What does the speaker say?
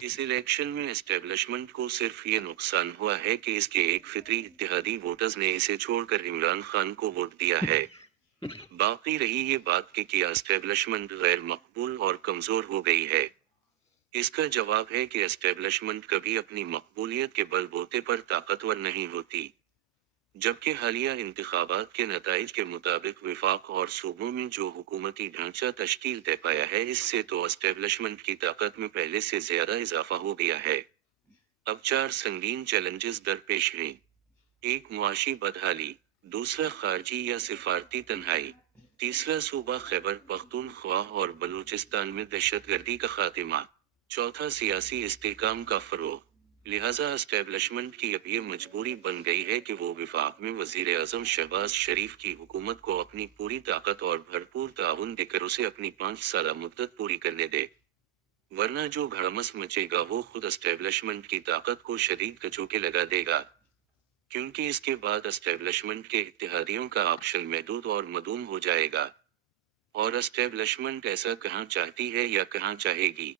اس election میں establishment کو صرف یہ نقصان ہوا ہے کہ اس کے ایک فطری اتحادی ووٹرز نے اسے چھوڑ کر عمران خان کو ووٹ دیا ہے۔ باقی رہی یہ بات کہ کیا اسٹیبلشمنٹ غیر مقبول اور کمزور ہو گئی ہے۔ اس کا جواب ہے کہ اسٹیبلشمنٹ کبھی اپنی مقبولیت کے بل بوتے پر طاقتور نہیں ہوتی۔ جبکہ حالیہ انتخابات کے نتائج کے مطابق وفاق اور صوبوں میں جو حکومتی ڈھانچہ تشکیل دے پایا ہے اس سے تو اسٹیبلشمنٹ کی طاقت میں پہلے سے زیادہ اضافہ ہو گیا ہے۔ اب 4 سنگین چیلنجز درپیش ہیں۔ ایک معاشی بدحالی، دوسرا خارجی یا سفارتی تنہائی، تیسرا صوبہ خیبر پختونخوا اور بلوچستان میں دہشت گردی کا خاتمہ، چوتھا سیاسی استحکام کا فروغ۔ لہذا اسٹیبلشمنٹ کی اب یہ مجبوری بن گئی ہے کہ وہ وفاق میں وزیر اعظم شہباز شریف کی حکومت کو اپنی پوری طاقت اور بھرپور تعاون دے کر اسے اپنی 5 سالہ مدت پوری کرنے دے، ورنہ جو گھڑمس مچے گا وہ خود اسٹیبلشمنٹ کی طاقت کو شدید کچوکے لگا دے گا، کیونکہ اس کے بعد اسٹیبلشمنٹ کے اتحادیوں کا آپشن محدود اور مدون ہو جائے گا۔ اور اسٹیبلشمنٹ ایسا کہاں چاہتی ہے یا کہاں چاہے گی؟